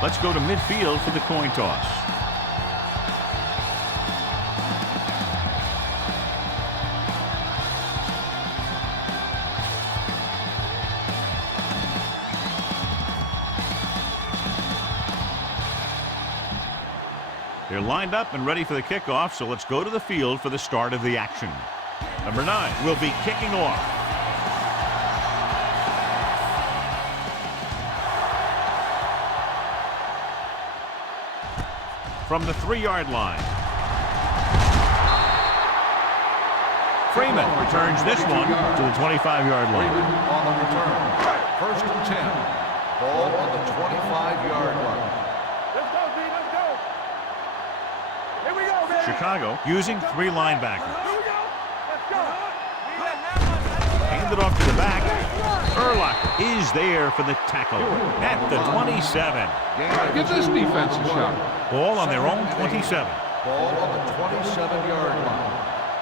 Let's go to midfield for the coin toss. They're lined up and ready for the kickoff, so let's go to the field for the start of the action. Number 9 will be kicking off. From the 3-yard line. Freeman returns this one to the 25-yard line. Freeman on the return. 1st and 10. Ball on the 25-yard line. Let's go, D. Let's go. Here we go, baby. Chicago using 3 linebackers. Here we go. Let's go. Hand it off to the back. Urlacher is there for the tackle at the 27. Give this defense a shot. Ball on their own 27. Ball on the 27-yard line.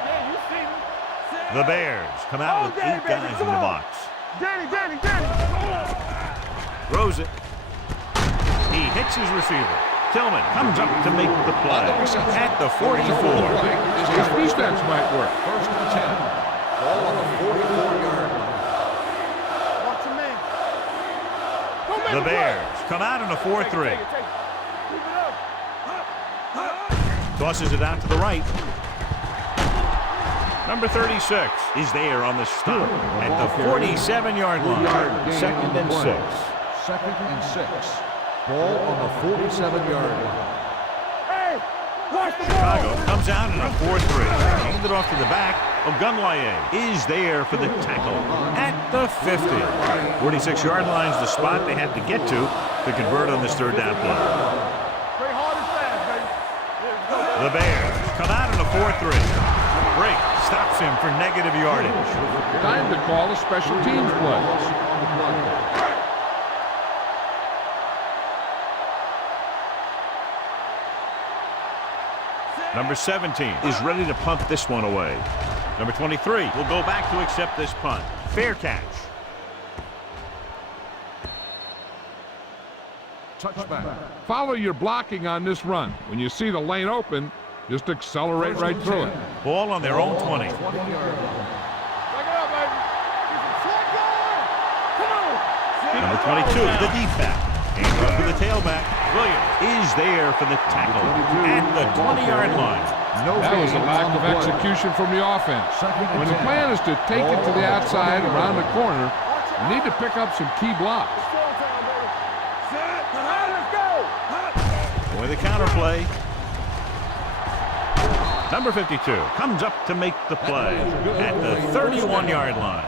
Yeah, you see me. The Bears come out with 8 guys in the box. Danny. Throws it. He hits his receiver. Tillman comes up to make the play at the 44. His defense might work. 1st and 10. Ball on the 44-yard line. Watch your man. The Bears come out in a 4-3. Tosses it out to the right. Number 36 is there on the stop at the 47-yard line. 2nd and 6. 2nd and 6. Ball on the 47-yard line. Hey, watch the Chicago ball. comes out in a 4-3. Hand it off to the back. Ogunlaye is there for the tackle at the 50. 46-yard line is the spot they have to get to convert on this 3rd down play. Play hard and fast, baby. The Bears come out in a 4-3. Break stops him for negative yardage. Time to call a special teams play. Number 17 is ready to punt this one away. Number 23 will go back to accept this punt. Fair catch. Touchback. Follow your blocking on this run. When you see the lane open, just accelerate right through it. Ball on their own 20. 20-yard line. Back it up, baby. Come on. Number 22, the deep back. Hands off to the tailback. Williams is there for the tackle at the 20-yard line. That was a lack of execution from the offense. When the plan is to take it to the outside around the corner, you need to pick up some key blocks. With the counter play. Number 52 comes up to make the play at the 31-yard line.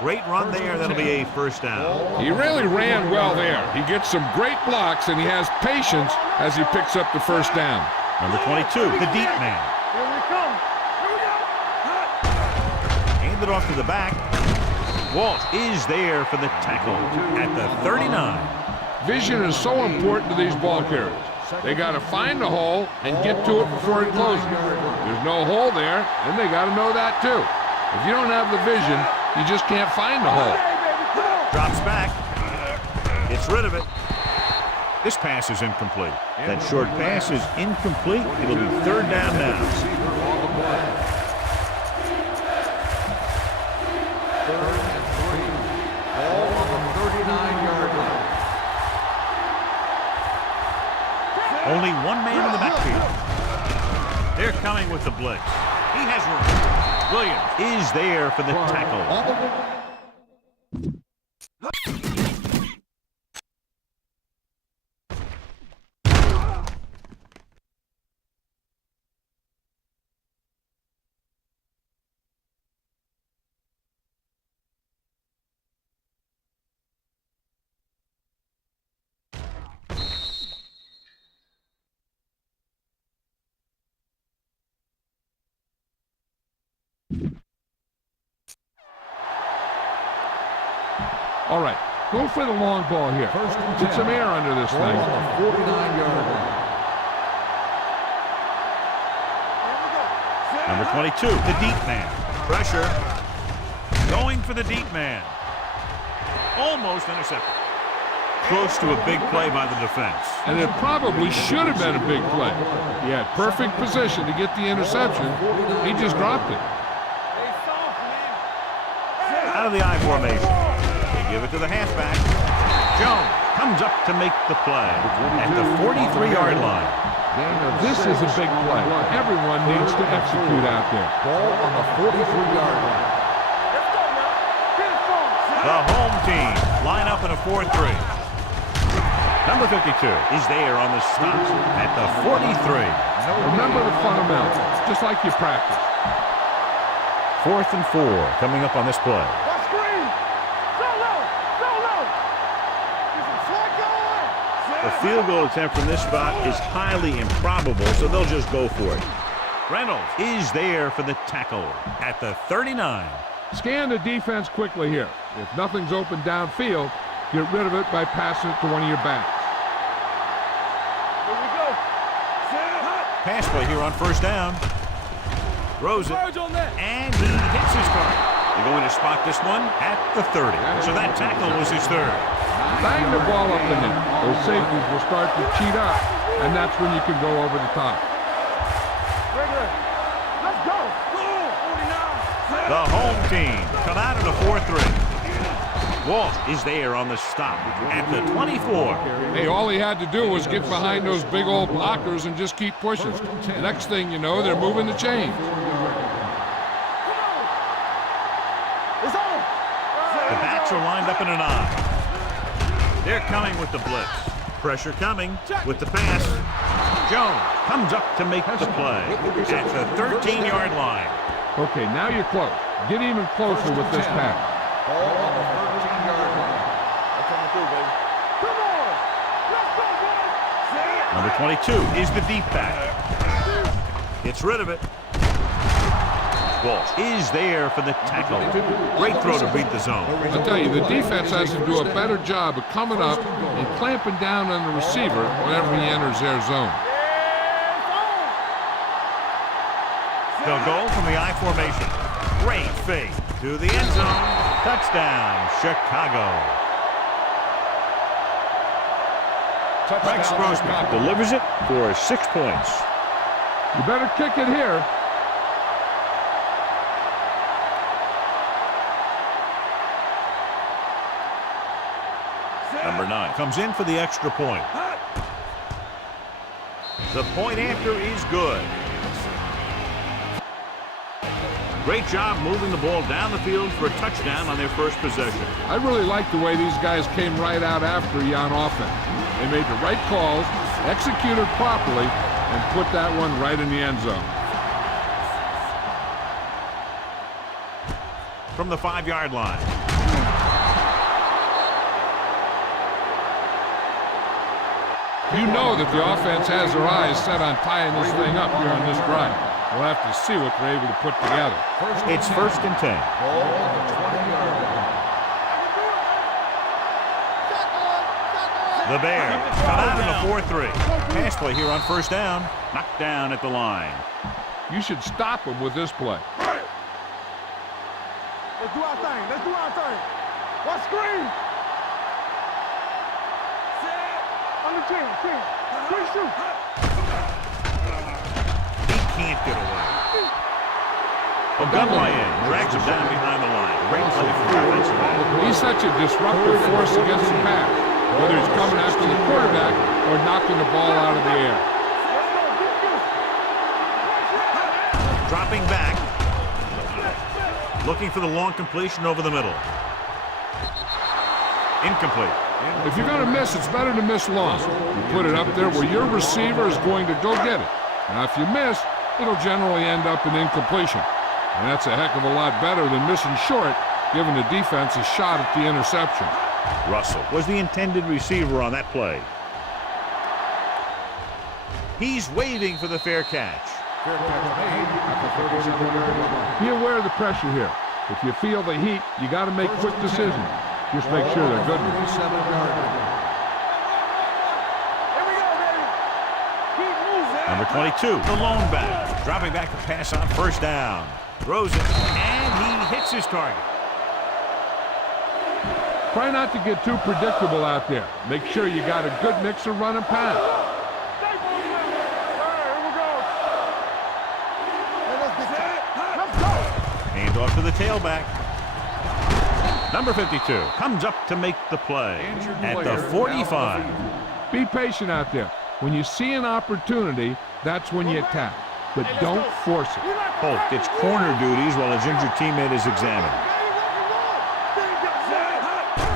Great run there. That'll be a 1st down. He really ran well there. He gets some great blocks, and he has patience as he picks up the 1st down. Number 22, the deep man. Here we come. Here we go. Hand it off to the back. Walt is there for the tackle at the 39. Vision is so important to these ball carriers. They got to find the hole and get to it before it closes. There's no hole there, and they got to know that too. If you don't have the vision, you just can't find the hole. Drops back. Gets rid of it. This pass is incomplete. That short pass is incomplete. It'll be 3rd down now. 3rd and 3. Ball on the 39-yard line. Only one man in the backfield. They're coming with the blitz. He has room. Williams is there for the tackle. All right, go for the long ball here. Get some air under this thing. On the 49-yard line. Number 22, the deep man. Pressure. Going for the deep man. Almost intercepted. Close to a big play by the defense. And it probably should have been a big play. He had perfect position to get the interception. He just dropped it. Out of the I formation. They give it to the halfback. Jones comes up to make the play at the 43-yard line. This is a big play. Everyone needs to execute out there. Ball on the 43-yard line. The home team line up in a 4-3. Number 52 is there on the stop at the 43. Remember the fundamentals, just like you practice. 4th and 4 coming up on this play. A field goal attempt from this spot is highly improbable, so they'll just go for it. Reynolds is there for the tackle at the 39. Scan the defense quickly here. If nothing's open downfield, get rid of it by passing it to one of your backs. Pass play here on first down. Throws it, and he hits his target. They're going to spot this one at the 30. So that tackle was his third. Bang the ball up in there. Those safeties will start to cheat up, and that's when you can go over the top. Let's go. The home team come out in a 4-3. Walt is there on the stop at the 24. Hey, all he had to do was get behind those big old blockers and just keep pushing. The next thing you know, they're moving the chains. The backs are lined up in an I. They're coming with the blitz. Pressure coming with the pass. Jones comes up to make the play at the 13-yard line. Okay, now you're close. Get even closer with this pass. Ball on the 13-yard line. Number 22 is the deep back. Gets rid of it. Walsh is there for the tackle. Great throw to beat the zone. I tell you, the defense has to do a better job of coming up and clamping down on the receiver whenever he enters their zone. They'll go from the I formation. Great fake to the end zone. Touchdown, Chicago. Rex Grossman delivers it for 6 points. You better kick it here. Number 9 comes in for the extra point. The point after is good. Great job moving the ball down the field for a touchdown on their first possession. I really like the way these guys came right out after you on offense. They made the right calls, executed properly, and put that one right in the end zone. From the 5-yard line. You know that the offense has their eyes set on tying this thing up here on this drive. We'll have to see what they're able to put together. It's 1st and 10. Ball on the 20-yard line. The Bears come out in a 4-3. Pass play here on first down. Knocked down at the line. You should stop them with this play. Let's do our thing. Let's do our thing. One screen. On the 10. Quick shoot. He can't get away. Moines drags him down behind the line. Great play for the defensive end. He's such a disruptive force against the pass, whether he's coming after the quarterback or knocking the ball out of the air. Dropping back. Looking for the long completion over the middle. Incomplete. If you're going to miss, it's better to miss long. You put it up there where your receiver is going to go get it. Now, if you miss, it'll generally end up in incompletion. And that's a heck of a lot better than missing short, giving the defense a shot at the interception. Russell was the intended receiver on that play. He's waiting for the fair catch. Fair catch made at the 37-yard line. Be aware of the pressure here. If you feel the heat, you got to make quick decisions. Just make sure they're good ones. 37-yard line. Here we go, baby. Keep moving. Number 22, the lone back. Dropping back to pass on first down. Throws it, and he hits his target. Try not to get too predictable out there. Make sure you got a good mix of run and pass. Hand off to the tailback. Number 52 comes up to make the play at the 45. Be patient out there. When you see an opportunity, that's when you attack. But don't force it. Holt gets corner duties while his injured teammate is examined.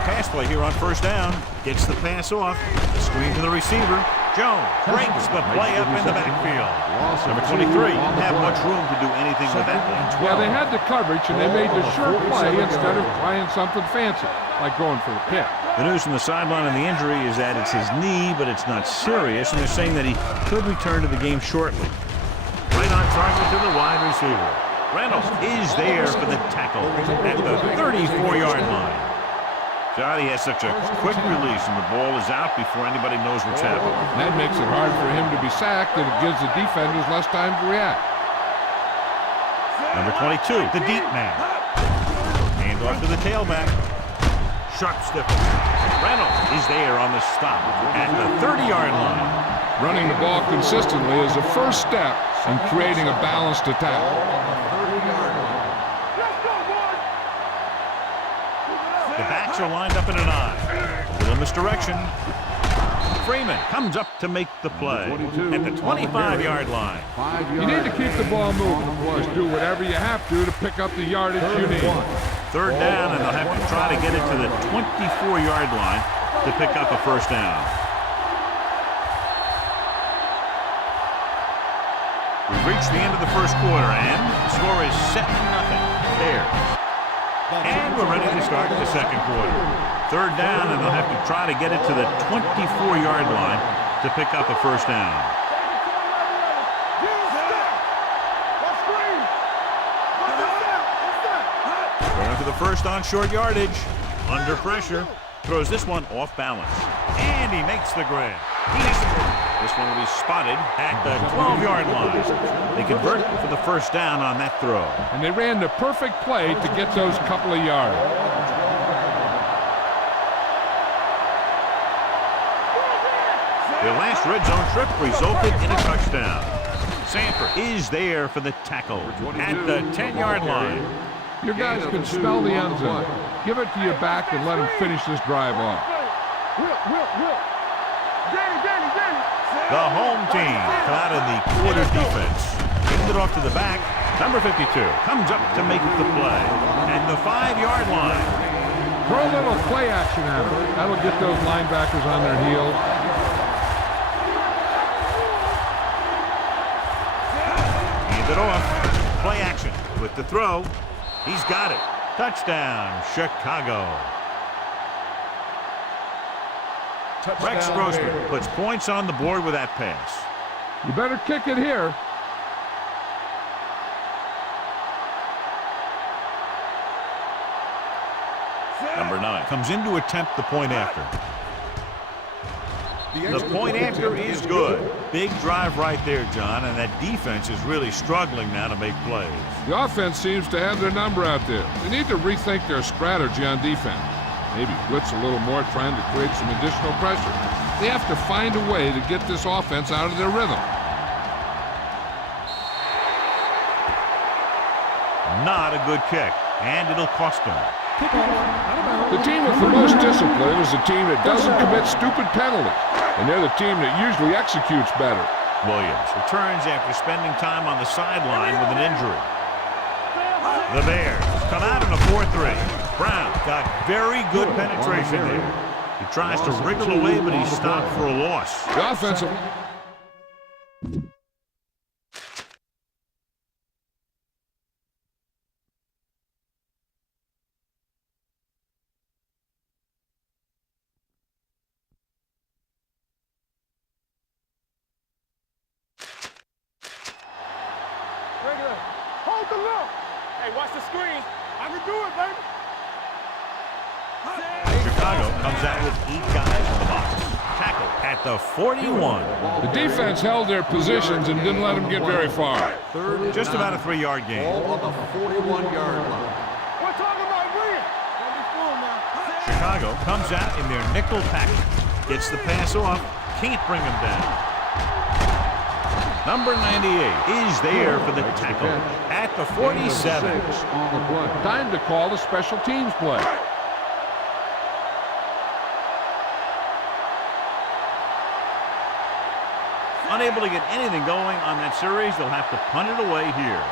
Pass play here on first down. Gets the pass off. The screen to the receiver. Jones breaks the play up in the backfield. Number 23 didn't have much room to do anything with that one. Yeah, they had the coverage, and they made the sure play instead of trying something fancy, like going for the pick. The news from the sideline on the injury is that it's his knee, but it's not serious, and they're saying that he could return to the game shortly. Right on target to the wide receiver. Reynolds is there for the tackle at the 34-yard line. Johnny has such a quick release, and the ball is out before anybody knows what's happening. That makes it hard for him to be sacked, and it gives the defenders less time to react. Number 22, the deep man. Hand off to the tailback. Sharp stiff. Reynolds is there on the stop at the 30-yard line. Running the ball consistently is the first step in creating a balanced attack. The backs are lined up in an eye. A little misdirection. Freeman comes up to make the play at the 25-yard line. You need to keep the ball moving. Just do whatever you have to pick up the yardage you need. Third down, and they'll have to try to get it to the 24-yard line to pick up a first down. We've reached the end of the first quarter, and the score is 7-0. Bears. And we're ready to start the second quarter. Third down, and they'll have to try to get it to the 24-yard line to pick up a first down. Going to the first on short yardage. Under pressure. Throws this one off balance. And he makes the grab. This one will be spotted at the 12-yard line. They convert for the first down on that throw. And they ran the perfect play to get those couple of yards. Their last red zone trip resulted in a touchdown. Sanford is there for the tackle at the 10-yard line. Your guys can spell the end zone. Give it to your back and let him finish this drive off. The home team come out in the quarter defense. Giving it off to the back. Number 52 comes up to make the play at the 5-yard line. Throw a little play action at him. That'll get those linebackers on their heels. Hand it off. Play action with the throw. He's got it. Touchdown, Chicago. Rex Grossman puts points on the board with that pass. You better kick it here. Number 9 comes in to attempt the point after. The point after is good. Big drive right there, John, and that defense is really struggling now to make plays. The offense seems to have their number out there. They need to rethink their strategy on defense. Maybe blitz a little more, trying to create some additional pressure. They have to find a way to get this offense out of their rhythm. Not a good kick, and it'll cost them. The team with the most discipline is the team that doesn't commit stupid penalties, and they're the team that usually executes better. Williams returns after spending time on the sideline with an injury. The Bears come out in a 4-3. Brown got very good penetration there. He tries to wriggle away, but he's stopped for a loss. The offensive... Hold the look. Hey, watch the screen. I can do it, baby. Chicago comes out with 8 guys in the box. Tackle at the 41. The defense held their positions and didn't let them get very far. Just about a 3-yard gain. Ball on the 41-yard line. We're talking about win. Don't be fooled now. Chicago comes out in their nickel package. Gets the pass off. Can't bring him down. Number 98 is there for the tackle at the 47. Time to call a special teams play. Unable to get anything going on that series, they'll have to punt it away here.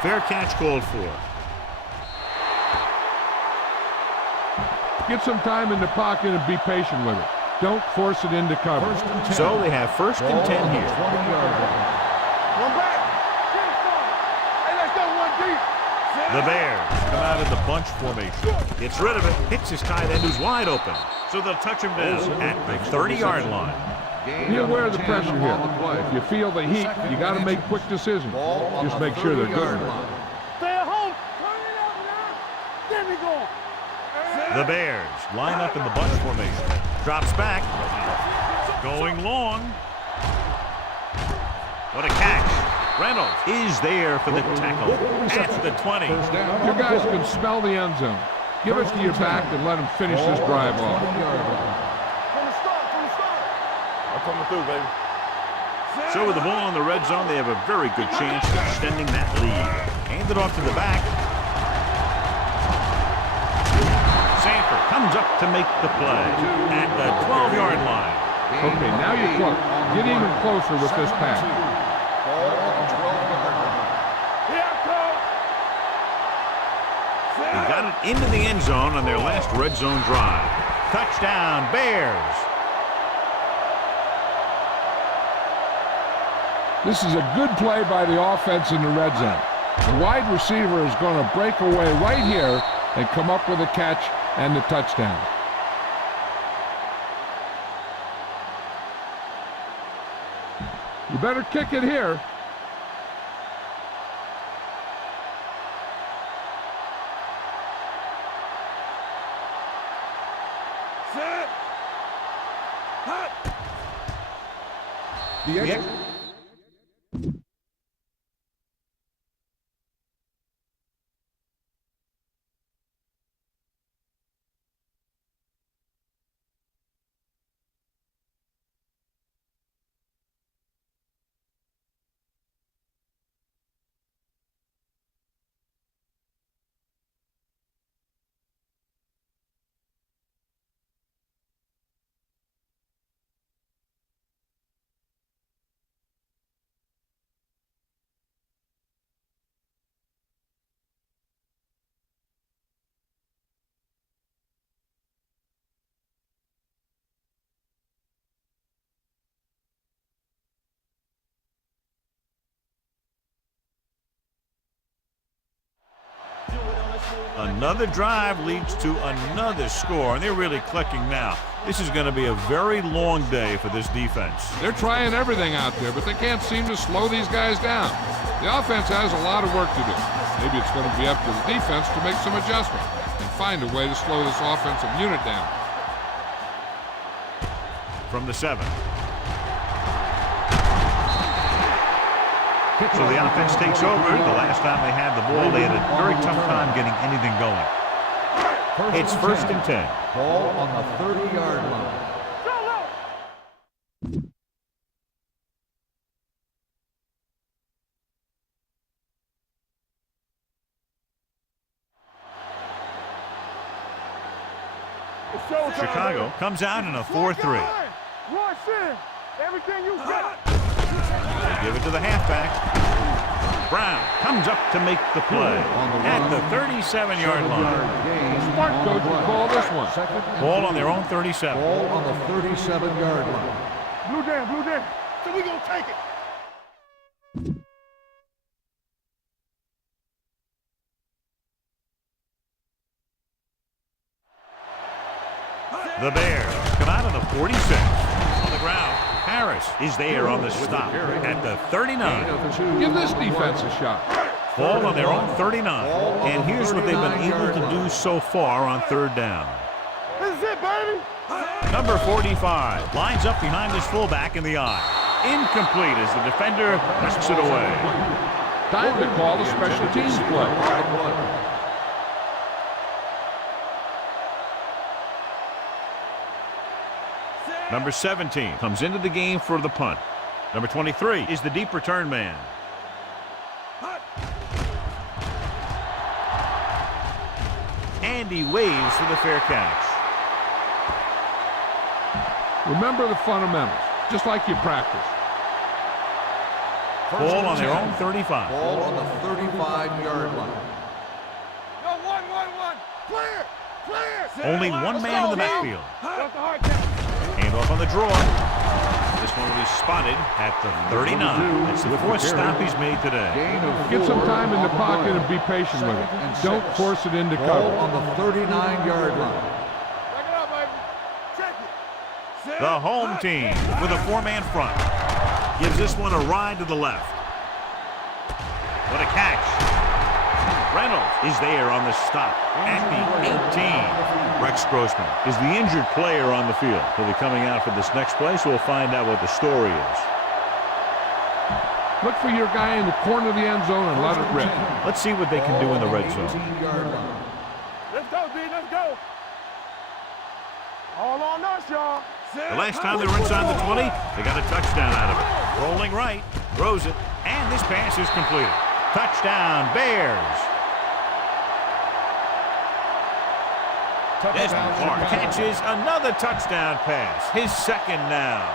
Fair catch called for. Get some time in the pocket and be patient with it. Don't force it into cover. So they have first and 10 here. One back. Hey, let's go one deep. The Bears come out in the bunch formation. Gets rid of it. Hits his tight end who's wide open. So they'll touch him down at the 30-yard line. Be aware of the pressure here. If you feel the heat, you got to make quick decisions. Just make sure they're good. Stay at home. Turn it up now. Get me going. The Bears line up in the bunch formation. Drops back. Going long. What a catch. Reynolds is there for the tackle at the 20. Your guys can smell the end zone. Give it to your back and let them finish this drive off. From the start. I'm coming through, baby. So with the ball in the red zone, they have a very good chance of extending that lead. Hand it off to the back. Sanford comes up to make the play at the 12-yard line. Okay, now you're close. Get even closer with this pass. Ball on the 12-yard line. Here I come. He got it into the end zone on their last red zone drive. Touchdown, Bears. This is a good play by the offense in the red zone. The wide receiver is going to break away right here and come up with a catch and the touchdown. You better kick it here. Set. Hot. Another drive leads to another score, and they're really clicking now. This is going to be a very long day for this defense. They're trying everything out there, but they can't seem to slow these guys down. The offense has a lot of work to do. Maybe it's going to be up to the defense to make some adjustments and find a way to slow this offensive unit down. From the 7. So the offense takes over. The last time they had the ball, they had a very tough time getting anything going. It's first and 10. Ball on the 30-yard line. Chicago comes out in a 4-3. Rush in. Everything you got. They give it to the halfback. Brown comes up to make the play at the 37-yard line. Smart coach will call this one. Ball on their own 37. Ball on the 37-yard line. Blue down. So we gonna take it. The Bears come out on the 46. On the ground, Harris is there on the stop at the 39. Give this defense a shot. Ball on their own 39. And here's what they've been able to do so far on third down. This is it, baby. Number 45 lines up behind his fullback in the eye. Incomplete as the defender knocks it away. Time to call a special teams play. Number 17 comes into the game for the punt. Number 23 is the deep return man. And he waves for the fair catch. Remember the fundamentals, just like you practice. Ball on their own 35. Ball on the 35-yard line. No, one. Clear. Only one man in the backfield. Got the hard down. Hand off on the draw. This one will be spotted at the 39. That's the fourth stop he's made today. Gain of Get some 4 time in the on pocket run. and be patient with it. Second and Don't 6. force it into Ball cover. on the 39-yard line. Back it up, baby. Check it. The home team with a four-man front. Gives this one a ride to the left. What a catch. Reynolds is there on the stop at the 18. Rex Grossman is the injured player on the field. He'll be coming out for this next play, so we'll find out what the story is. Look for your guy in the corner of the end zone and let it rip. Let's see what they can do in the red zone. 18-yard line. Let's go, B. Let's go. All on us, y'all. The last time they were inside the 20, they got a touchdown out of it. Rolling right, throws it, and this pass is completed. Touchdown, Bears. Desmond Clark catches another touchdown pass. His second now.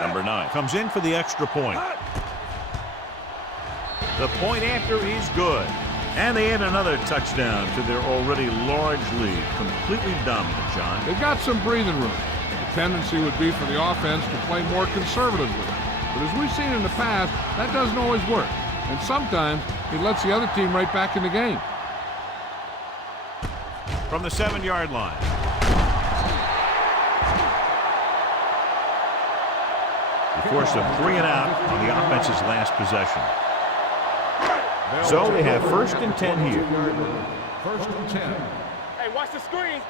Number 9 comes in for the extra point. The point after is good. And they add another touchdown to their already large lead. Completely dominant, John. They've got some breathing room. The tendency would be for the offense to play more conservatively. But as we've seen in the past, that doesn't always work. And sometimes it lets the other team right back in the game. From the 7-yard line. They forced a 3 and out on the offense's last possession. So they have 1st and 10 here. 1st and 10. Hey, watch the screen.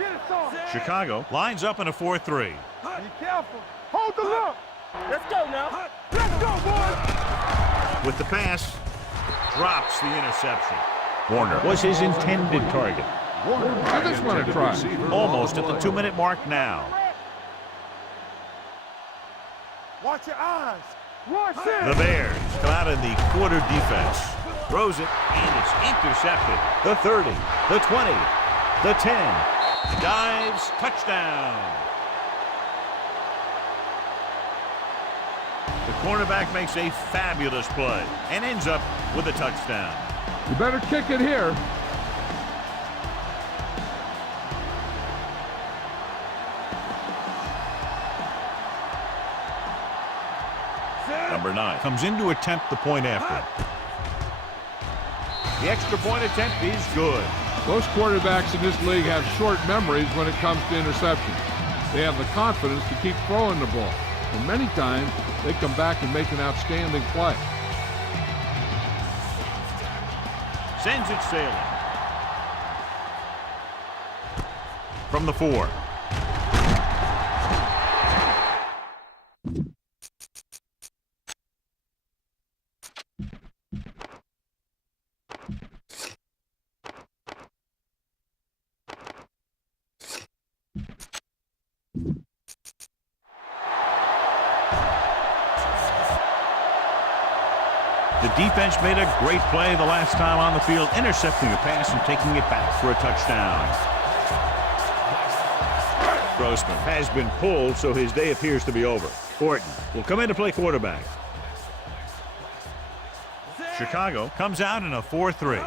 Get it, son. Chicago lines up in a 4-3. Be careful. Hold the look. Let's go now. Let's go, boys. With the pass, drops the interception. Warner was his intended target. I just want to try. Almost at the 2-minute mark now. Watch your eyes. Rush in. The Bears come out in the quarter defense. Throws it, and it's intercepted. The 30, the 20, the 10. Dives, touchdown. The cornerback makes a fabulous play and ends up with a touchdown. You better kick it here. Number 9 comes in to attempt the point after. The extra point attempt is good. Most quarterbacks in this league have short memories when it comes to interceptions. They have the confidence to keep throwing the ball. And many times, they come back and make an outstanding play. Sends it sailing. From the 4. The defense made a great play the last time on the field, intercepting a pass and taking it back for a touchdown. Grossman has been pulled, so his day appears to be over. Orton will come in to play quarterback. Chicago comes out in a 4-3.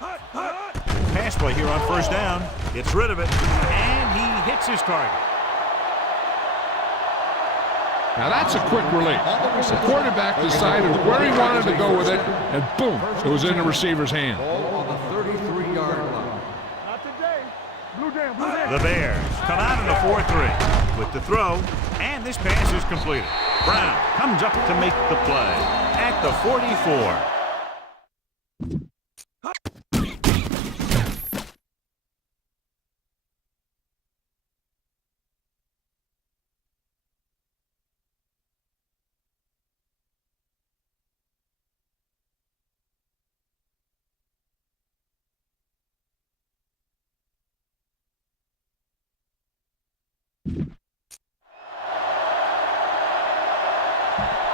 Pass play here on 1st down. Gets rid of it, and he hits his target. Now that's a quick release. The quarterback decided where he wanted to go with it, and boom, it was in the receiver's hand. Ball on the 33-yard line. Not today. Blue down, blue down. The Bears come out in a 4-3 with the throw, and this pass is completed. Brown comes up to make the play at the 44.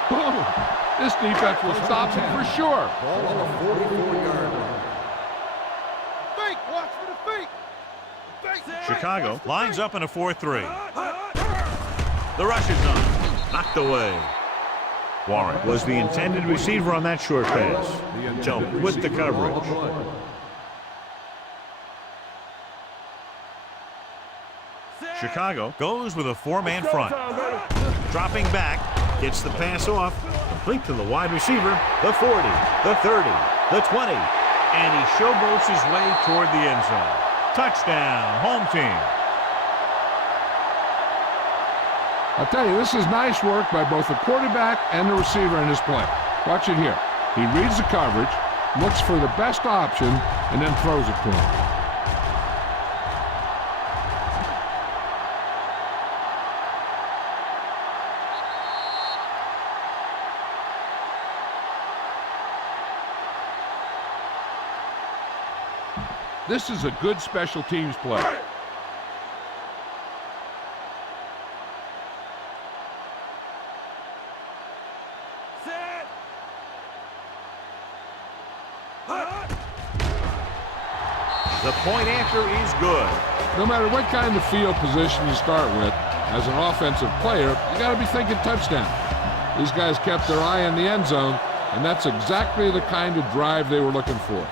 Boom! This defense will stop him for sure. Ball on the 44-yard line. Fake. Watch for the fake. Fake. Chicago lines up in a 4-3. The rush is on. Knocked away. Warren was the intended receiver on that short pass. Tillman with the coverage. Chicago goes with a 4-man front. Dropping back, gets the pass off, complete to the wide receiver, the 40, the 30, the 20, and he showboats his way toward the end zone. Touchdown, home team. I'll tell you, this is nice work by both the quarterback and the receiver in this play. Watch it here. He reads the coverage, looks for the best option, and then throws it to him. This is a good special teams play. The point after is good. No matter what kind of field position you start with, as an offensive player, you got to be thinking touchdown. These guys kept their eye on the end zone, and that's exactly the kind of drive they were looking for.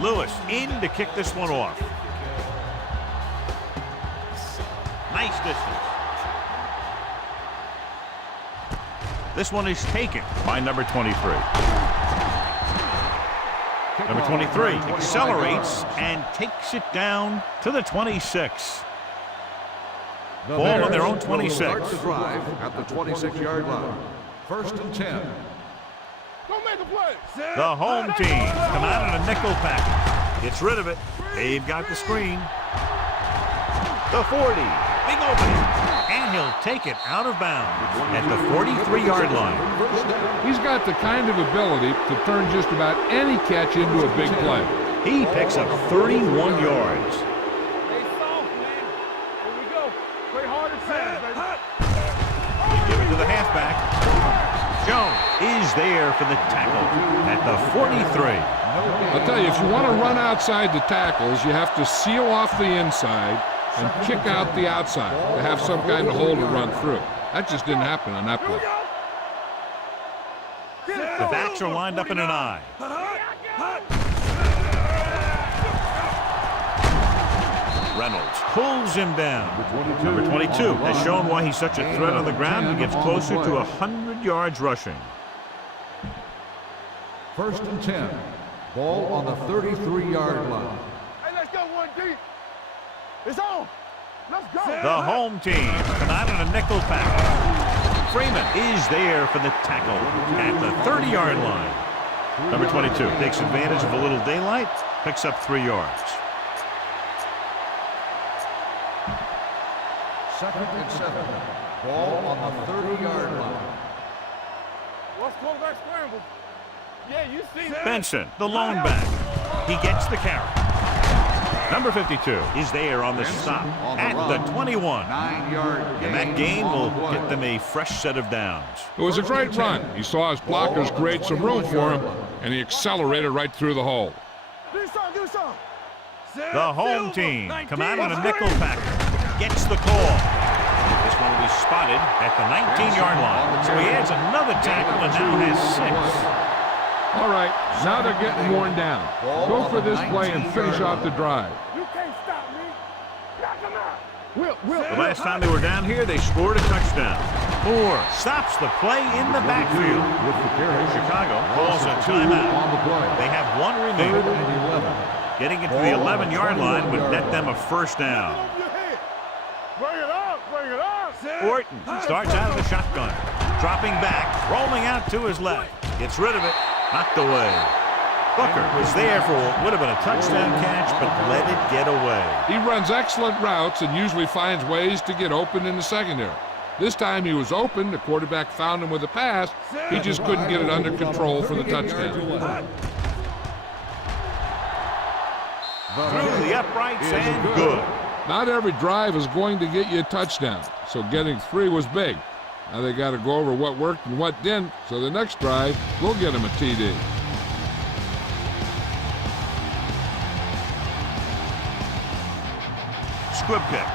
Lewis in to kick this one off. Nice distance. This one is taken by number 23. Number 23 accelerates and takes it down to the 26. Ball on their own 26. Start the drive at the 26-yard line. 1st and 10. Go make a play. The home team come out in a nickel package. Gets rid of it. They've got the screen. The 40. Big opening. And he'll take it out of bounds at the 43-yard line. He's got the kind of ability to turn just about any catch into a big play. He picks up 31 yards. Hey, soft, man. Here we go. Play hard and fast, baby. They give it to the halfback. Jones is there for the tackle at the 43. I'll tell you, if you want to run outside the tackles, you have to seal off the inside and kick out the outside to have some kind of hole to run through. That just didn't happen on that play. The backs are lined up in an I. Reynolds pulls him down. Number 22 has shown why he's such a threat on the ground and gets closer to 100 yards rushing. 1st and 10. Ball on the 33-yard line. Hey, let's go one deep. It's on. Let's go. The home team come out in a nickel package. Freeman is there for the tackle at the 30-yard line. Number 22 takes advantage of a little daylight, picks up 3 yards. 2nd and 7. Ball on the 30-yard line. What's quarterback scramble? Yeah, you see that. Benson, the lone back. He gets the carry. Number 52 is there on the stop at the 21. 9-yard gain. And that gain will get them a fresh set of downs. It was a great run. He saw his blockers create some room for him, and he accelerated right through the hole. Do something, do something. The home team come out in a nickel package. Gets the call. This one will be spotted at the 19-yard line. So he adds another tackle and now has 6. All right, now they're getting worn down. Go for this play and finish off the drive. You can't stop me. Knock him out. Will. The last time they were down here, they scored a touchdown. Moore stops the play in the backfield. Chicago calls a timeout. They have 1 remaining. Getting it to the 11-yard line would net them a first down. Bring it up, bring it up. Orton starts out of the shotgun. Dropping back, rolling out to his left. Gets rid of it, knocked away. Booker is there for what would have been a touchdown catch, but let it get away. He runs excellent routes and usually finds ways to get open in the secondary. This time he was open, the quarterback found him with a pass, he just couldn't get it under control for the touchdown. Through the uprights and good. Not every drive is going to get you a touchdown, so getting 3 was big. Now they got to go over what worked and what didn't, so the next drive, we'll get them a TD. Squib kick.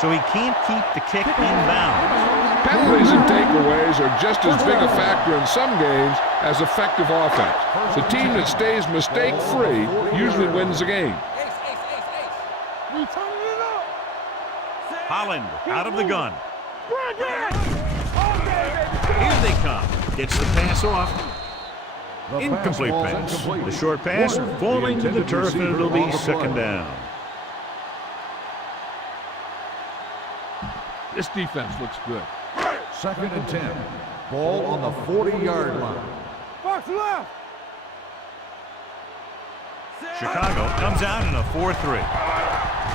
So he can't keep the kick in bounds. Penalties and takeaways are just as big a factor in some games as effective offense. The team that stays mistake-free usually wins the game. Holland out of the gun. Here they come. Gets the pass off. Incomplete pass. The short pass falling to the turf, and it'll be second down. This defense looks good. 2nd and 10. Ball on the 40-yard line. Box left. Chicago comes out in a 4-3.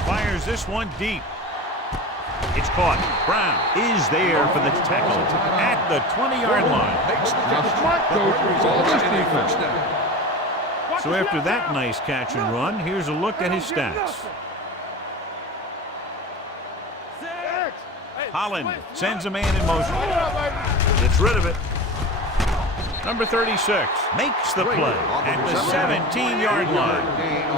Fires this one deep. It's caught. Brown is there for the tackle at the 20-yard line. Now, smart coach all this defense. So after that nice catch and run, here's a look at his stats. Holland sends a man in motion. Gets rid of it. Number 36 makes the play at the 17-yard line.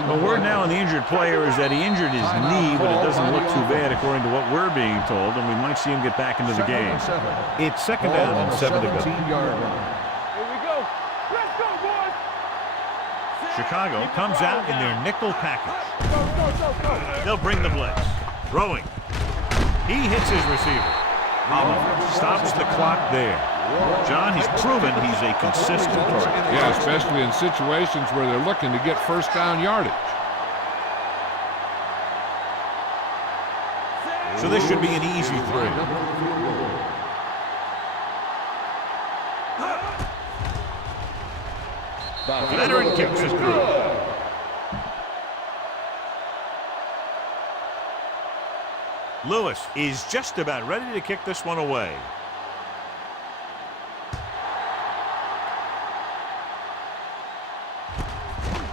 The word now on the injured player is that he injured his knee, but it doesn't look too bad according to what we're being told, and we might see him get back into the game. It's second down and 7 to go. Here we go. Let's go, boys. Chicago comes out in their nickel package. Go. They'll bring the blitz. Throwing. He hits his receiver. Holland stops the clock there. John, he's proven he's a consistent target. Yeah, especially in situations where they're looking to get first down yardage. So this should be an easy 3. Veteran kicks it through. Lewis is just about ready to kick this one away.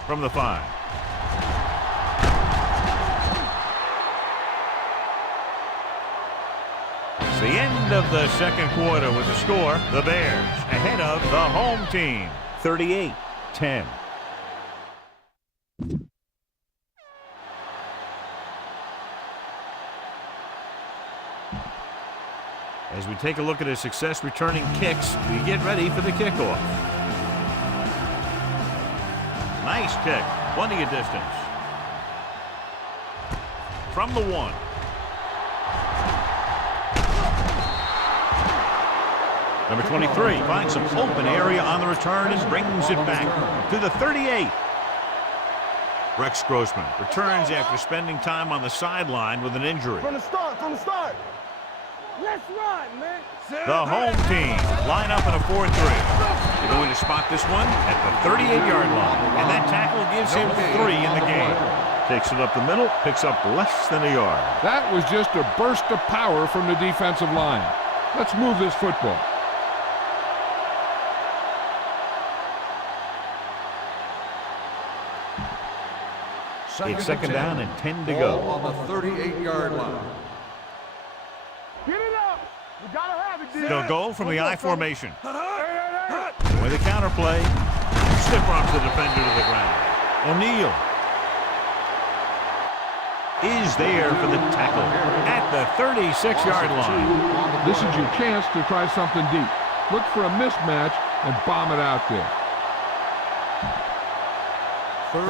From the 5. It's the end of the second quarter with the score. The Bears ahead of the home team, 38-10. As we take a look at his success returning kicks, we get ready for the kickoff. Nice kick, plenty of distance. From the 1. Number 23 finds some open area on the return and brings it back to the 38. Rex Grossman returns after spending time on the sideline with an injury. From the start. Let's run, man. The home team line up in a 4-3. They're going to spot this one at the 38-yard line. And that tackle gives him 3 in the game. Takes it up the middle, picks up less than a yard. That was just a burst of power from the defensive line. Let's move this football. It's second down and 10 to go. On the 38-yard line. Get it up. We gotta have it, dude. They'll go from the I formation. With a counterplay, stiff arms the defender to the ground. O'Neal is there for the tackle at the 36-yard line. This is your chance to try something deep. Look for a mismatch and bomb it out there.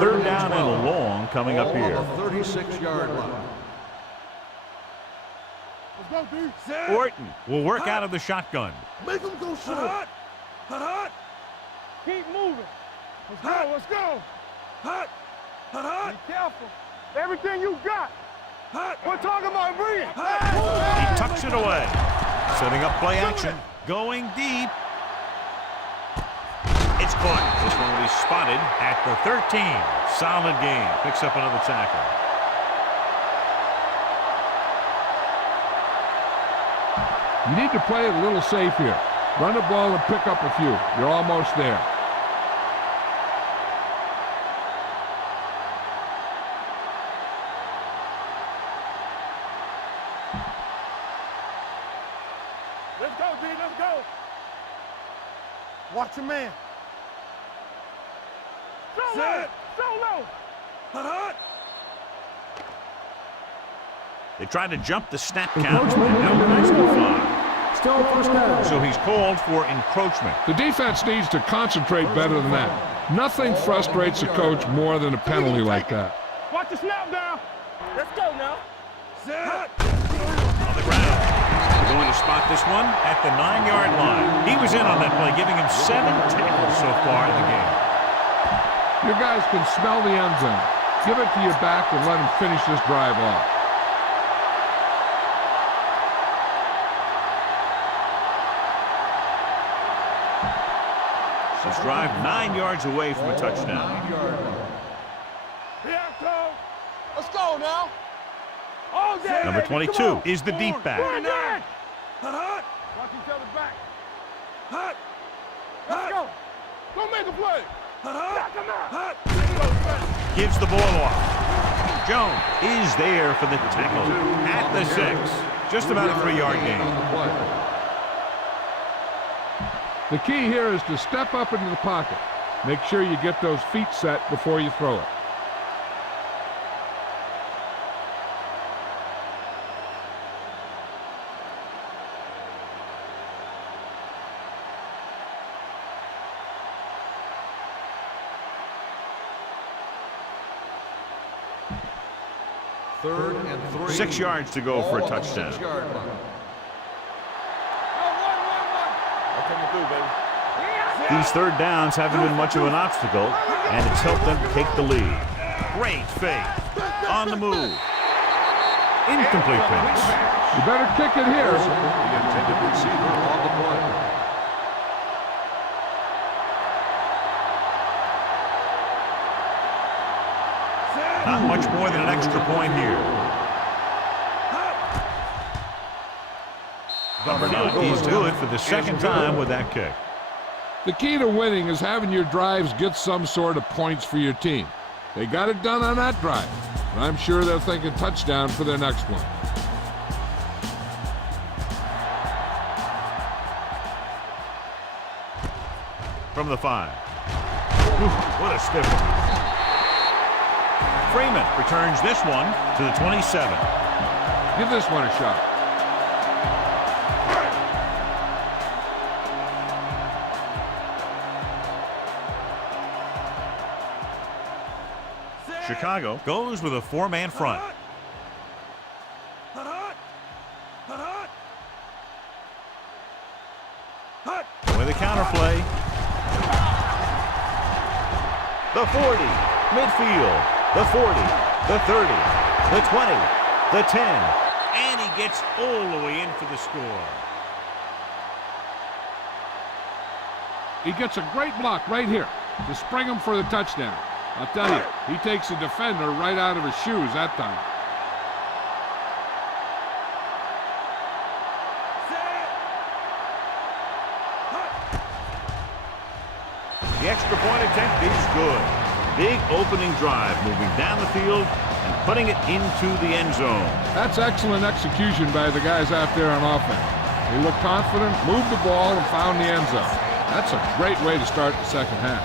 Third down and long coming up here. On the 36-yard line. Let's go, dude. Orton will work out of the shotgun. Make him go short. Keep moving. Let's go. Be careful. Everything you got. We're talking about bringing. He tucks it away. Setting up play action. Going deep. It's caught. This one will be spotted at the 13. Solid game. Picks up another tackle. You need to play it a little safe here. Run the ball and pick up a few. You're almost there. Watch your man. Set. Solo. They tried to jump the snap count. No, nice fly. Still first down. So he's called for encroachment. The defense needs to concentrate better than that. Nothing frustrates a coach more than a penalty like that. Watch the snap down. Let's go now. Set. On the ground. They're going to spot this one at the 9-yard line. He was in on that play, giving him 7 tackles so far in the game. Your guys can smell the end zone. Give it to your back and let him finish this drive off. This drive 9 yards away from a touchdown. 9-yard line. Here I come. Let's go now. All day. Number 22 is the deep back. 49. Watch each other back. Let's go. Go make a play. Knock him out. Gives the ball off. Jones is there for the tackle at the 6. Just about a 3-yard gain. On the play. The key here is to step up into the pocket. Make sure you get those feet set before you throw it. Third and 3. 6 yards to go for a Ball on the touchdown. 6-yard line. These third downs haven't been much of an obstacle, and it's helped them take the lead. Great fake. On the move. Incomplete pass. You better kick it here. The intended receiver on the play. Not much more than an extra point here. Number 9 is good for the second time with that kick. The key to winning is having your drives get some sort of points for your team. They got it done on that drive, and I'm sure they're thinking touchdown for their next one. From the 5. What a stiff one. Freeman returns this one to the 27. Give this one a shot. Chicago goes with a 4-man front. With a counterplay. The 40, midfield, the 40, the 30, the 20, the 10, and he gets all the way in for the score. He gets a great block right here to spring him for the touchdown. I'll tell you, he takes the defender right out of his shoes that time. The extra point attempt is good. Big opening drive, moving down the field and putting it into the end zone. That's excellent execution by the guys out there on offense. They looked confident, moved the ball, and found the end zone. That's a great way to start the second half.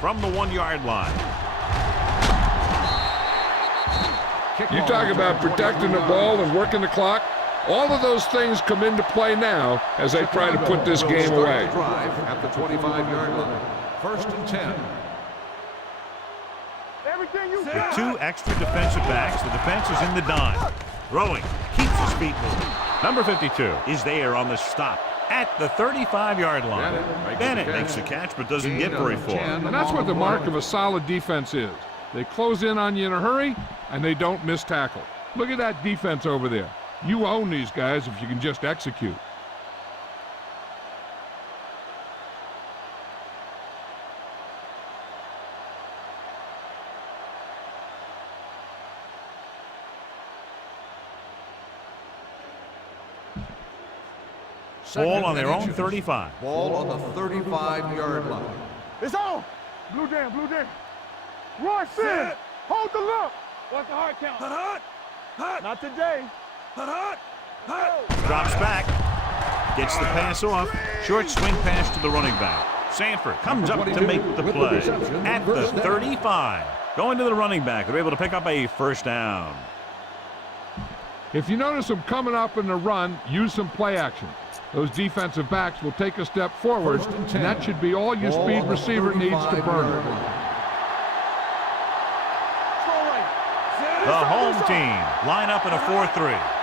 From the 1-yard line. You talk about protecting the ball and working the clock. All of those things come into play now as they try to put this game away. Drive at the 25-yard line. First and 10. Everything you With got. 2 extra defensive backs, the defense is in the dime. Throwing, keeps his feet moving. Number 52 is there on the stop at the 35-yard line. Bennett makes the catch but doesn't get very far. And that's what the mark of a solid defense is. They close in on you in a hurry, and they don't miss tackle. Look at that defense over there. You own these guys if you can just execute. Ball on their own 35. Ball on the 35-yard line. It's on. Blue jam, blue jam. Roy Sin. Hold the look. What's the hard count? Not today. Drops back. Gets the pass off. Short swing pass to the running back. Sanford comes up to make the play at the 35. Going to the running back. They're able to pick up a first down. If you notice them coming up in the run, use some play action. Those defensive backs will take a step forward, and that should be all your speed receiver needs to burn. The home team line up in a 4-3.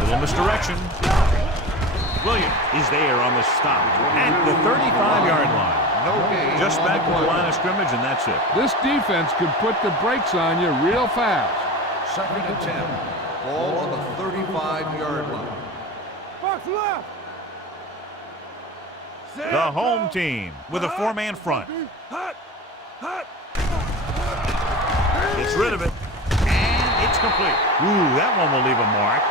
Little misdirection. Williams is there on the stop at the 35-yard line. Just back to the line of scrimmage, and that's it. This defense could put the brakes on you real fast. 2nd and 10. Ball on the 35-yard line. Box left. The home team with a 4-man front. Gets rid of it, and it's complete. Ooh, that one will leave a mark.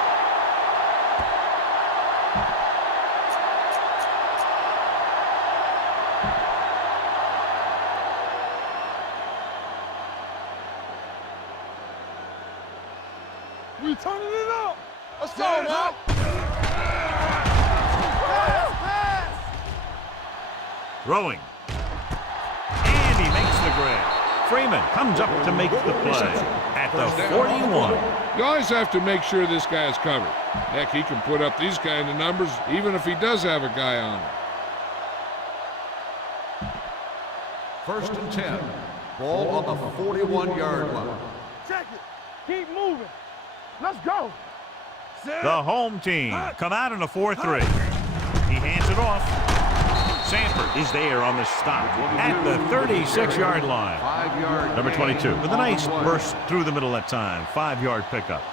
We turning it up. Let's go, man. Throwing. And he makes the grab. Freeman comes up to make the play at the 41. You always have to make sure this guy is covered. Heck, he can put up these kind of numbers even if he does have a guy on him. 1st and 10. Ball on the 41-yard line. Check it. Keep moving. Let's go. The home team come out in a 4-3. He hands it off. Sanford is there on the stop at the 36-yard line. 5-yard. Number 22 with a nice burst through the middle that time. 5-yard pickup.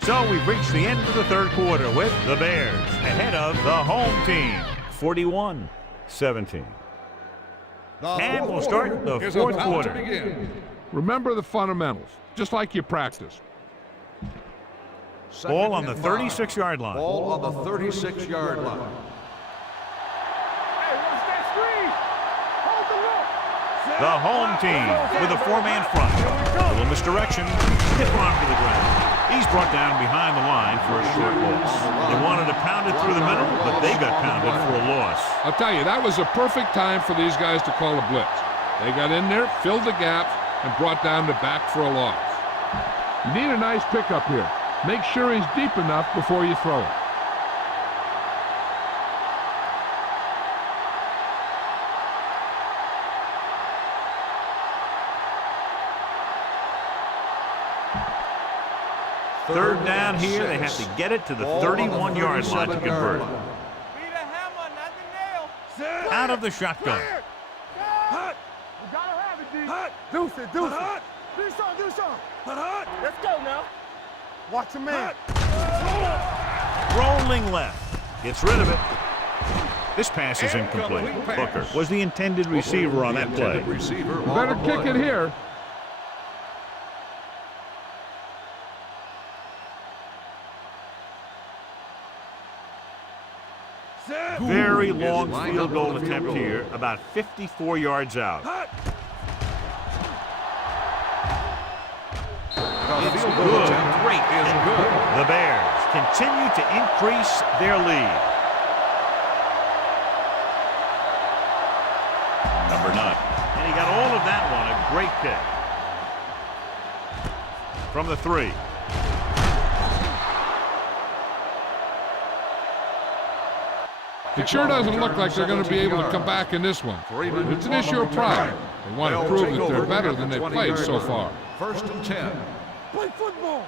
So we've reached the end of the third quarter with the Bears ahead of the home team, 41-17. And we'll start the fourth quarter. Remember the fundamentals, just like you practice. Ball on the 36-yard line. Ball on the 36-yard line. Hey, watch that screen. Hold the look. The home team with a 4-man front. A little misdirection. Hit one to the ground. He's brought down behind the line for a short loss. They wanted to pound it through the middle, but they got pounded for a loss. I'll tell you, that was a perfect time for these guys to call a blitz. They got in there, filled the gaps, and brought down the back for a loss. You need a nice pickup here. Make sure he's deep enough before you throw it. Third down here, they have to get it to the 31-yard line to convert. Be the hammer, not the nail. Out of the shotgun. Hut. We gotta have it, D. Hut. Deuce it, deuce it. Do something, do something. Hut. Let's go now. Watch your man. Rolling left. Gets rid of it. This pass is incomplete. Booker was the intended receiver on that play. Better kick it here. Very long field goal attempt here, about 54 yards out. It's good. Great kick. The Bears continue to increase their lead. Number 9. And he got all of that one. A great kick. From the 3. It sure doesn't look like they're going to be able to come back in this one. It's an issue of pride. They want to prove that they're better than they've played so far. 1st and 10. Play football.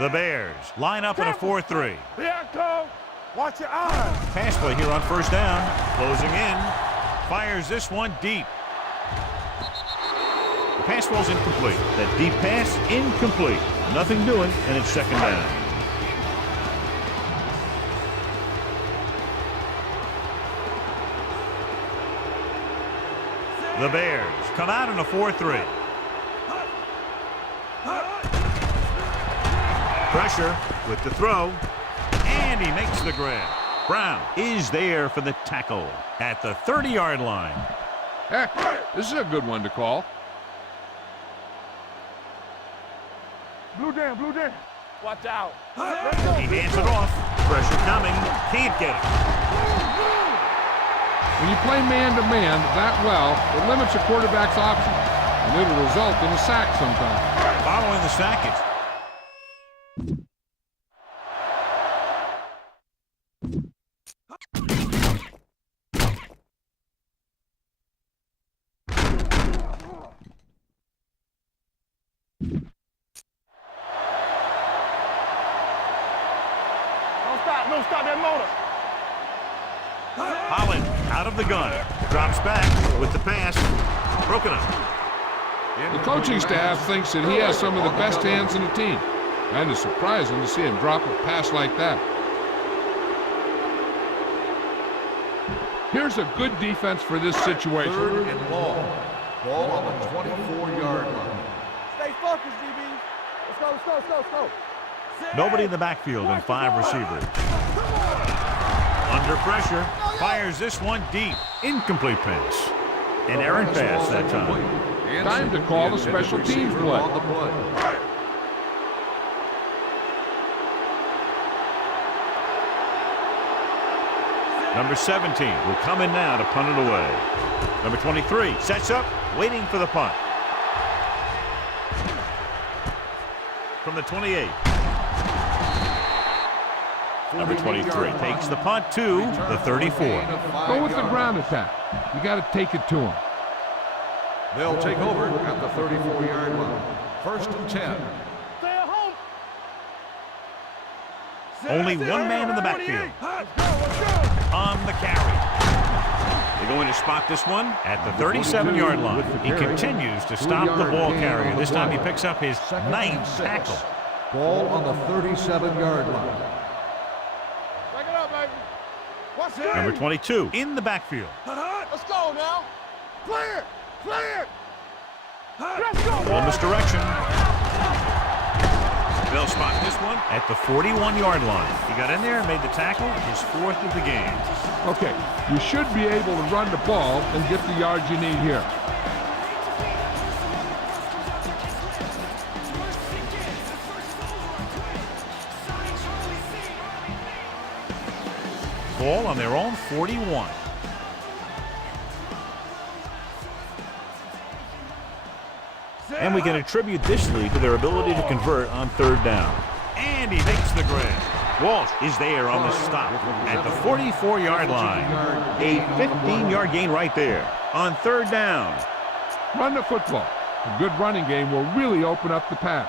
The Bears line up in a 4-3. Here I come. Watch your eyes. Pass play here on first down. Closing in. Fires this one deep. The pass ball's incomplete. That deep pass, incomplete. Nothing doing, and it's second down. The Bears come out in a 4-3. Pressure with the throw, and he makes the grab. Brown is there for the tackle at the 30-yard line. Heck, this is a good one to call. Blue down, blue down. Watch out. He hands it off. Pressure coming. Can't get it. When you play man-to-man that well, it limits a quarterback's options, and it'll result in a sack sometimes. Following the sack, it's Don't stop that motor. Holland out of the gun. Drops back with the pass. Broken up. The coaching staff thinks that he has some of the best hands in the team, and it's surprising to see him drop a pass like that. Here's a good defense for this situation. 3rd and long. Ball on the 24-yard line. Stay focused, DB. Let's go, let's go, let's go, let's go. Nobody in the backfield and 5 receivers. Under pressure. Fires this one deep. Incomplete pass. An errant pass that time. Time to call the special teams play. On the play. Number 17 will come in now to punt it away. Number 23 sets up, waiting for the punt. From the 28. Number 23 takes the punt to the 34. Go with the ground attack. You got to take it to him. They'll take over at the 34-yard line. 1st and 10. Stay at home. Only one man in the backfield. Let's go, let's go. On the carry. They're going to spot this one at the 37-yard line. He continues to stop the ball carrier. This time he picks up his 9th tackle. Ball on the 37-yard line. Check it out, baby. What's it? Number 22 in the backfield. Let's go now. Clear, clear. Let's go. Ball misdirection. They'll spot this one at the 41-yard line. He got in there and made the tackle, his 4th of the game. Okay, you should be able to run the ball and get the yards you need here. Ball on their own 41. And we can attribute this lead to their ability to convert on 3rd down. And he makes the grab. Walsh is there on the stop at the 44-yard line. A 15-yard gain right there on 3rd down. Run the football. A good running game will really open up the pass.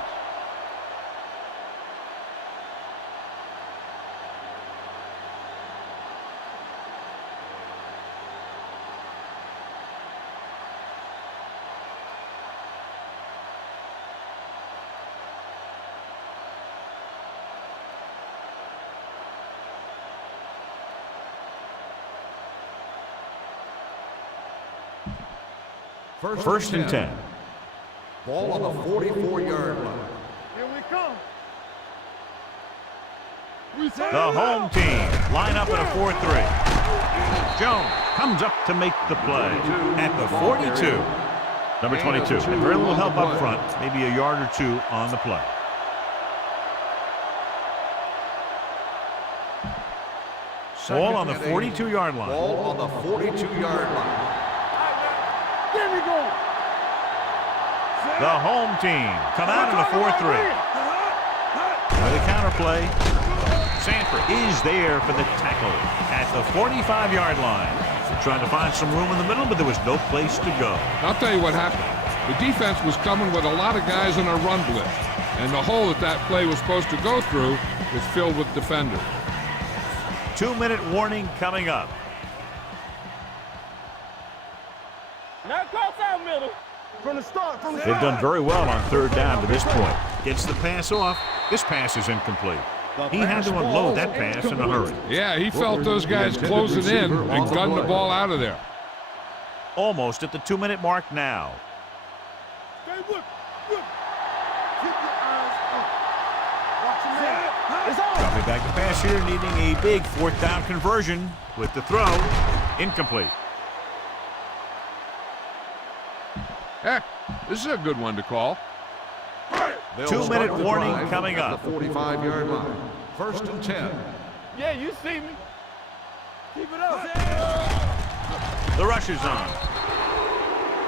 First and 10. Ball on the 44-yard line. Here we come. The home team line up in a 4-3. Jones comes up to make the play at the 42. Number 22. And very little help up front, maybe a yard or 2 on the play. Ball on the 42-yard line. Ball on the 42-yard line. There we go. The home team come out in a 4-3. By the counter play, Sanford is there for the tackle at the 45-yard line. Trying to find some room in the middle, but there was no place to go. I'll tell you what happened. The defense was coming with a lot of guys in a run blitz. and the hole that play was supposed to go through was filled with defenders. 2-minute warning coming up. Now cross out middle. From the start. They've done very well on third down to this point. Gets the pass off. This pass is incomplete. He had to unload that pass in a hurry. Yeah, he felt those guys closing in and gunned the ball out of there. Almost at the 2-minute mark now. Stay with. Keep your eyes up. Watch your man. It's on. Coming back to pass here, needing a big fourth down conversion with the throw. Incomplete. This is a good one to call. 2-minute warning coming up. The 45-yard line. 1st and 10. Yeah, you see me. Keep it up. The rush is on.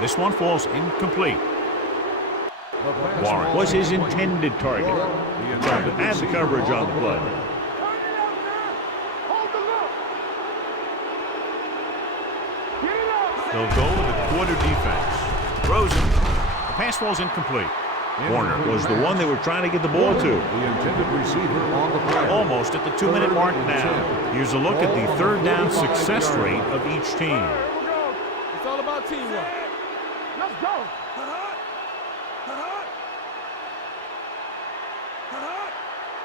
This one falls incomplete. Warren was his intended target. And the coverage on the play. Hold the look. Get it up. They'll go with the quarter defense. Rosen. The pass falls incomplete. Warner was the one they were trying to get the ball to. The intended receiver on the play. Almost at the 2-minute mark now. Here's a look at the third down success rate of each team. Here we go. It's all about teamwork. Let's go.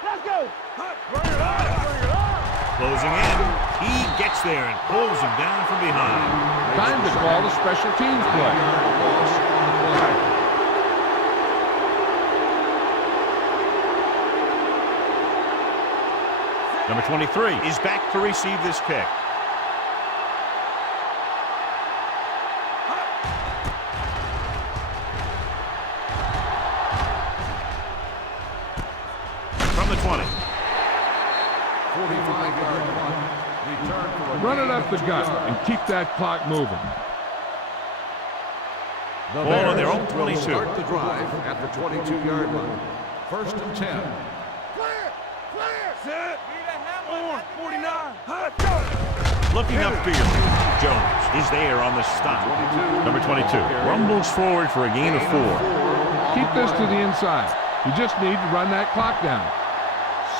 Let's go. Bring it on. Closing in. He gets there and pulls him down from behind. Time to call the special teams play. Number 23 is back to receive this kick. From the 20. 45-yard line. Return for a Run it gain up the of 2 gut yards. and keep that clock moving. The Ball on their Bears own 22. will start the drive at the 22-yard line. 1st and 10. Clear. Set. On. 49. Let's go. Looking upfield. Jones is there on the stop. Number 22 rumbles forward for a gain of 4. Keep this to the inside. You just need to run that clock down.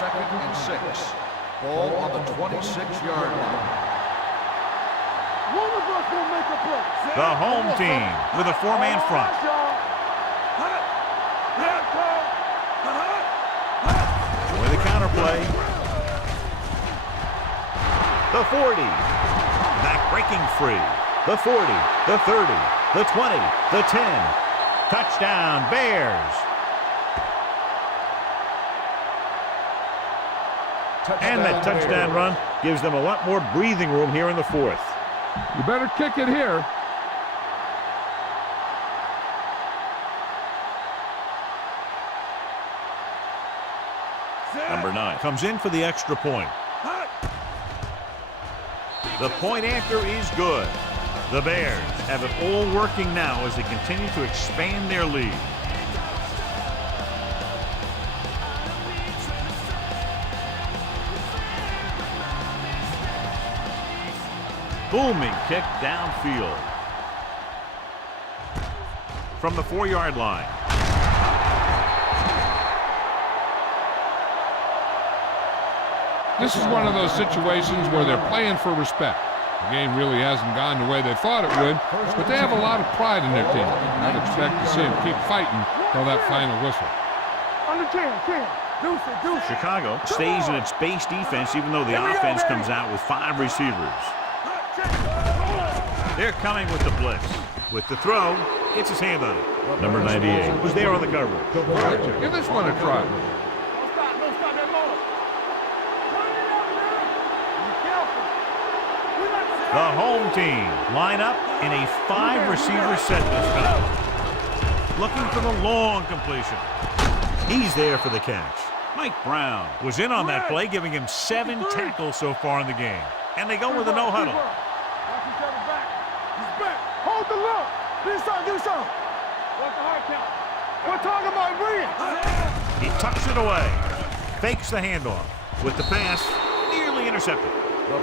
2nd and 6. Ball on the 26-yard line. One of us will make a play. Set. The home team with a 4-man front. With a counterplay. The 40. Back breaking free. The 40. The 30. The 20. The 10. Touchdown, Bears. And that touchdown run gives them a lot more breathing room here in the fourth. You better kick it here. Number 9 comes in for the extra point. The point after is good. The Bears have it all working now as they continue to expand their lead. Booming kick downfield. From the 4-yard line. This is one of those situations where they're playing for respect. The game really hasn't gone the way they thought it would, but they have a lot of pride in their team. I'd expect to see them keep fighting till that final whistle. Under 10. Deuce it. Chicago stays in its base defense even though the offense comes out with 5 receivers. They're coming with the blitz. With the throw, gets his hand on it. Number 98 was there on the coverage. Give this one a try. Don't stop that ball. Turn it up, man. Be careful. We like to The home team line up in a 5-receiver set this time. Looking for the long completion. He's there for the catch. Mike Brown was in on that play, giving him 7 tackles so far in the game. And they go with a no-huddle. Watch each other back. He's back. Hold the look. Do something. What's the hard count? We're talking about bringing. He tucks it away. Fakes the handoff. With the pass, nearly intercepted.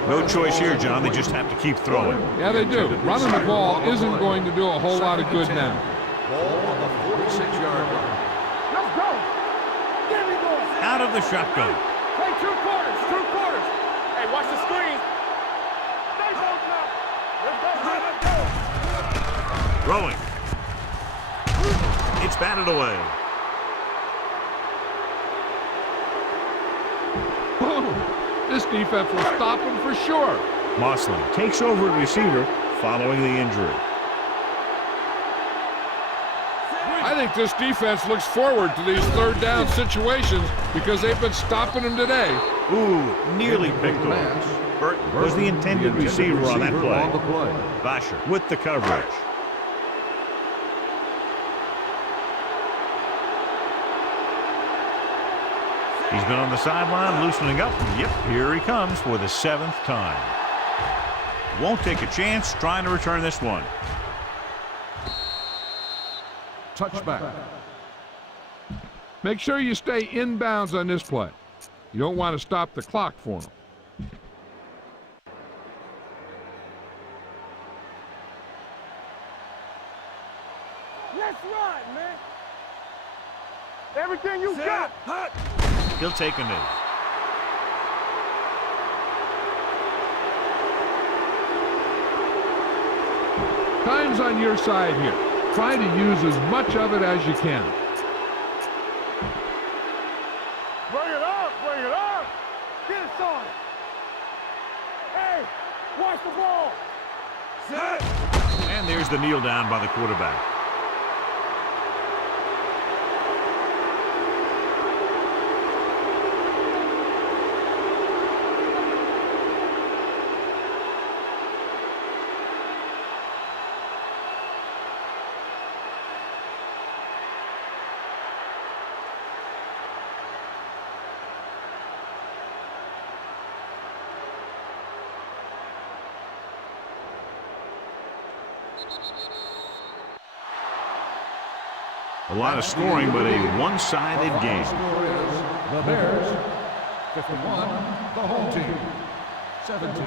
No choice here, John. They just have to keep throwing. Yeah, they do. Running the ball isn't going to do a whole lot of good now. Ball on the 46-yard line. Let's go. out of the shotgun. Play true quarters, true quarters. Hey, watch the screen. Stay close now. Let's go. Throwing. It's batted away. This defense will stop him for sure. Mosley takes over at receiver following the injury. I think this defense looks forward to these third down situations because they've been stopping them today. Ooh, nearly picked off. Burton was the intended receiver on that play. Vasher with the coverage. He's been on the sideline, loosening up. Yep, here he comes for the 7th time. Won't take a chance trying to return this one. Touchback. Make sure you stay inbounds on this play. You don't want to stop the clock for them. Let's run, man. Everything you got. He'll take a knee. Time's on your side here. Try to use as much of it as you can. Bring it up, bring it up. Get it on. Hey, watch the ball. Set. And there's the kneel down by the quarterback. A lot of scoring, but a one-sided game. Score is the Bears 51, the home team 17.